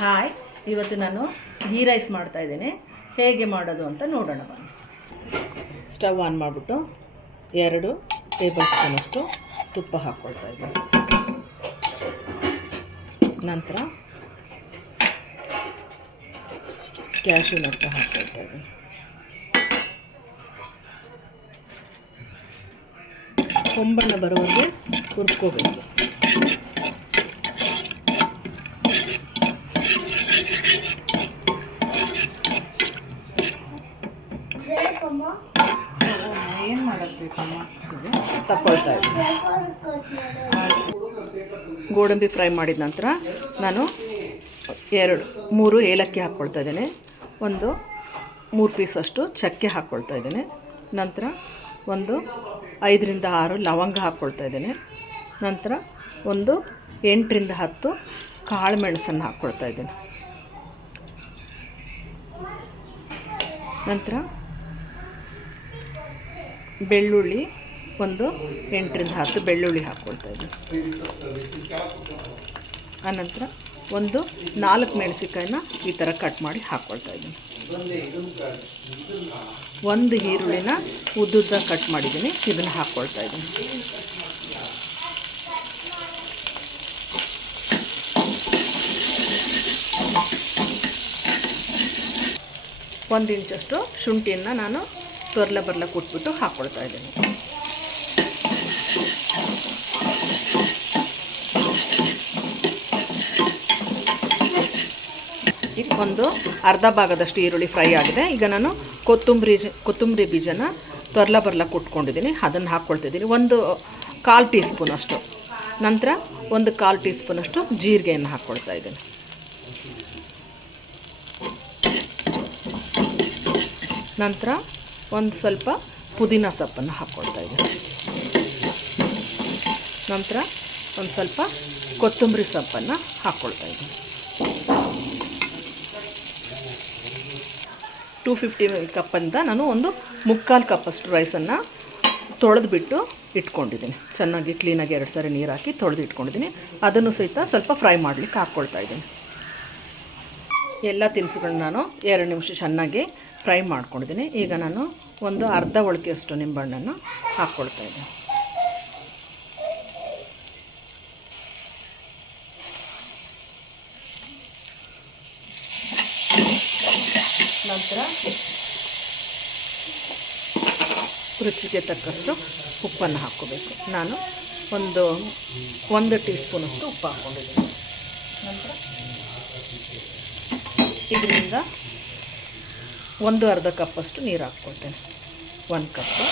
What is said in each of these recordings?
Hi, ಇವತ್ತು ನಾನು ghee rice ಮಾಡ್ತಾಯಿದ್ದೇನೆ. ಹೇಗೆ ಮಾಡೋದು ಅಂತ ನೋಡೋಣ ಬನ್ನಿ. ಸ್ಟವ್ ಆನ್ ಮಾಡಿಬಿಟ್ಟು 2 ಟೇಬಲ್ ಸ್ಪೂನಷ್ಟು ತುಪ್ಪ ಹಾಕ್ಕೊಳ್ತಾ ಇದ್ದೀನಿ. ನಂತರ ಕ್ಯಾಶ್ಯೂ ನಟ್ ಹಾಕ್ಕೊಳ್ತಾ ಇದ್ದೀನಿ. ಹೊಂಬಣ್ಣ ಬರೋವರೆಗೆ ಹುರ್ಕೋಬೇಕು. ಏನು ಮಾಡಬೇಕಮ್ಮ ತಗೊಳ್ತಾ ಇದ್ದೀನಿ. ಗೋಡಂಬಿ ಫ್ರೈ ಮಾಡಿದ ನಂತರ ನಾನು 3 ಏಲಕ್ಕಿ ಹಾಕ್ಕೊಳ್ತಾ ಇದ್ದೇನೆ. 3 ಪೀಸಷ್ಟು ಚಕ್ಕೆ ಹಾಕ್ಕೊಳ್ತಾ ಇದ್ದೇನೆ. ನಂತರ 5 ರಿಂದ 6 ಲವಂಗ ಹಾಕ್ಕೊಳ್ತಾ ಇದ್ದೇನೆ. ನಂತರ 8 ರಿಂದ 10 ಕಾಳು ಮೆಣಸನ್ನು ಹಾಕ್ಕೊಳ್ತಾ ಇದ್ದೇನೆ. ನಂತರ ಬೆಳ್ಳುಳ್ಳಿ 8 ರಿಂದ 10 ಬೆಳ್ಳುಳ್ಳಿ ಹಾಕ್ಕೊಳ್ತಾ ಇದ್ದೀನಿ. ಆನಂತರ 4 ಮೆಣಸಿನಕಾಯಿನ ಈ ಥರ ಕಟ್ ಮಾಡಿ ಹಾಕ್ಕೊಳ್ತಾ ಇದ್ದೀನಿ. 1 ಈರುಳ್ಳಿನ ಉದ್ದುದ್ದ ಕಟ್ ಮಾಡಿದ್ದೀನಿ, ಇದನ್ನು ಹಾಕ್ಕೊಳ್ತಾ ಇದ್ದೀನಿ. ಒಂದು ಇಂಚಷ್ಟು ಶುಂಠಿಯನ್ನು ನಾನು ತೊರ್ಲ ಕುಟ್ಬಿಟ್ಟು ಹಾಕ್ಕೊಳ್ತಾ ಇದ್ದೀನಿ. ಈಗ ಅರ್ಧ ಭಾಗದಷ್ಟು ಈರುಳ್ಳಿ ಫ್ರೈ ಆಗಿದೆ. ಈಗ ನಾನು ಕೊತ್ತಂಬರಿ ಬೀಜನ ತೊರ್ಲ ಕುಟ್ಕೊಂಡಿದ್ದೀನಿ, ಅದನ್ನು ಹಾಕ್ಕೊಳ್ತಿದ್ದೀನಿ. 1/4 ಟೀ ಸ್ಪೂನಷ್ಟು. ನಂತರ 1/4 ಟೀ ಸ್ಪೂನಷ್ಟು ಜೀರಿಗೆಯನ್ನು ಹಾಕ್ಕೊಳ್ತಾ ಇದ್ದೀನಿ. ನಂತರ ಸ್ವಲ್ಪ ಪುದೀನ ಸೊಪ್ಪನ್ನು ಹಾಕ್ಕೊಳ್ತಾ ಇದ್ದೀನಿ. ನಂತರ ಸ್ವಲ್ಪ ಕೊತ್ತಂಬರಿ ಸೊಪ್ಪನ್ನು ಹಾಕ್ಕೊಳ್ತಾ ಇದ್ದೀನಿ. 250 ಕಪ್ಪಿಂದ ನಾನು 1/4 ಕಪ್ಪಷ್ಟು ರೈಸನ್ನು ತೊಳೆದುಬಿಟ್ಟು ಇಟ್ಕೊಂಡಿದ್ದೀನಿ. ಚೆನ್ನಾಗಿ ಕ್ಲೀನಾಗಿ 2 ಸಾರಿ ನೀರು ಹಾಕಿ ತೊಳೆದು ಇಟ್ಕೊಂಡಿದ್ದೀನಿ. ಅದನ್ನು ಸಹಿತ ಸ್ವಲ್ಪ ಫ್ರೈ ಮಾಡಲಿಕ್ಕೆ ಹಾಕ್ಕೊಳ್ತಾ ಇದ್ದೀನಿ. ಎಲ್ಲ ತಿನಿಸುಗಳನ್ನ ನಾನು 2 ನಿಮಿಷ ಚೆನ್ನಾಗಿ ಫ್ರೈ ಮಾಡ್ಕೊಂಡಿದ್ದೀನಿ. ಈಗ ನಾನು ಅರ್ಧ ಒಳಕೆಯಷ್ಟು ನಿಂಬೆಹಣ್ಣನ್ನು ಹಾಕ್ಕೊಳ್ತಾ ಇದ್ದೀನಿ. ನಂತರ ರುಚಿಗೆ ತಕ್ಕಷ್ಟು ಉಪ್ಪನ್ನು ಹಾಕ್ಕೋಬೇಕು. ನಾನು 1 ಟೀ ಸ್ಪೂನಷ್ಟು ಉಪ್ಪು ಹಾಕ್ಕೊಂಡಿದ್ದೀನಿ. ನಂತರ ಇದರಿಂದ 1/2 ಕಪ್ಪಷ್ಟು ನೀರು ಹಾಕ್ಕೊಳ್ತೇನೆ. 1 ಕಪ್ಪು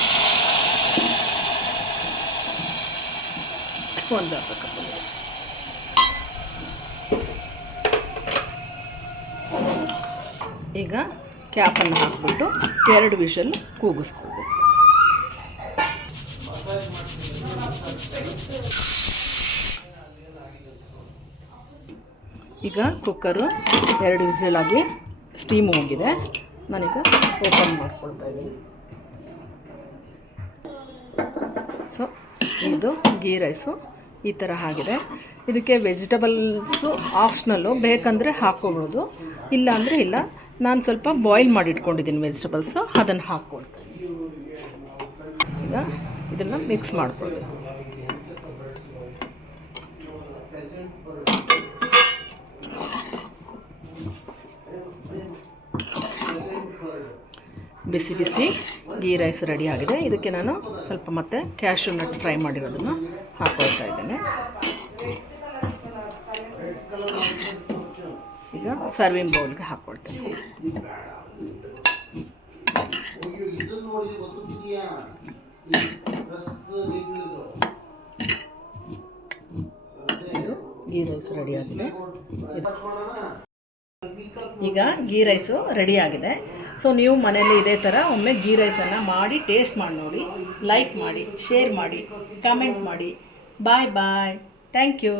1/2 ಕಪ್ ನೀರು. ಈಗ ಕ್ಯಾಪನ್ನು ಹಾಕ್ಬಿಟ್ಟು 2 ವಿಷಲ್ ಕೂಗಿಸ್ಕೊಳ್ಬೇಕು. ಈಗ ಕುಕ್ಕರು 2 ವಿಷಲಾಗಿ ಸ್ಟೀಮ್ ಹೋಗಿದೆ. ನಾನೀಗ ಓಪನ್ ಮಾಡ್ಕೊಳ್ತಾ ಇದ್ದೀನಿ. ಸೊ ಇದು ಗೀ ರೈಸು ಈ ಥರ ಆಗಿದೆ. ಇದಕ್ಕೆ ವೆಜಿಟಬಲ್ಸು ಆಪ್ಷನಲ್ಲು, ಬೇಕಂದರೆ ಹಾಕ್ಕೊಬೋದು, ಇಲ್ಲ ಅಂದರೆ ಇಲ್ಲ. ನಾನು ಸ್ವಲ್ಪ ಬಾಯ್ಲ್ ಮಾಡಿ ಇಟ್ಕೊಂಡಿದ್ದೀನಿ ವೆಜಿಟಬಲ್ಸು, ಅದನ್ನು ಹಾಕ್ಕೊಳ್ತಾ ಇದ್ದೀನಿ. ಈಗ ಇದನ್ನು ಮಿಕ್ಸ್ ಮಾಡ್ಕೊಳ್ಬೇಕು. ಬಿಸಿ ಬಿಸಿ ಗೀ ರೈಸ್ ರೆಡಿ ಆಗಿದೆ. ಇದಕ್ಕೆ ನಾನು ಸ್ವಲ್ಪ ಮತ್ತೆ ಕ್ಯಾಶ್ಯೂ ನಟ್ ಫ್ರೈ ಮಾಡಿರೋದನ್ನು ಹಾಕ್ಕೊಳ್ತಾ ಇದ್ದೇನೆ. ಈಗ ಸರ್ವಿಂಗ್ ಬೌಲ್ಗೆ ಹಾಕ್ಕೊಳ್ತೇನೆ. ಗೀ ರೈಸ್ ರೆಡಿ ಆಗಿದೆ. ಈಗ ಗೀ ರೈಸು ರೆಡಿ ಆಗಿದೆ. ಸೊ ನೀವು ಮನೆಯಲ್ಲಿ ಇದೇ ಥರ ಒಮ್ಮೆ ಗೀ ರೈಸನ್ನು ಮಾಡಿ ಟೇಸ್ಟ್ ಮಾಡಿ ನೋಡಿ. ಲೈಕ್ ಮಾಡಿ, ಶೇರ್ ಮಾಡಿ, ಕಾಮೆಂಟ್ ಮಾಡಿ. Bye bye. Thank you.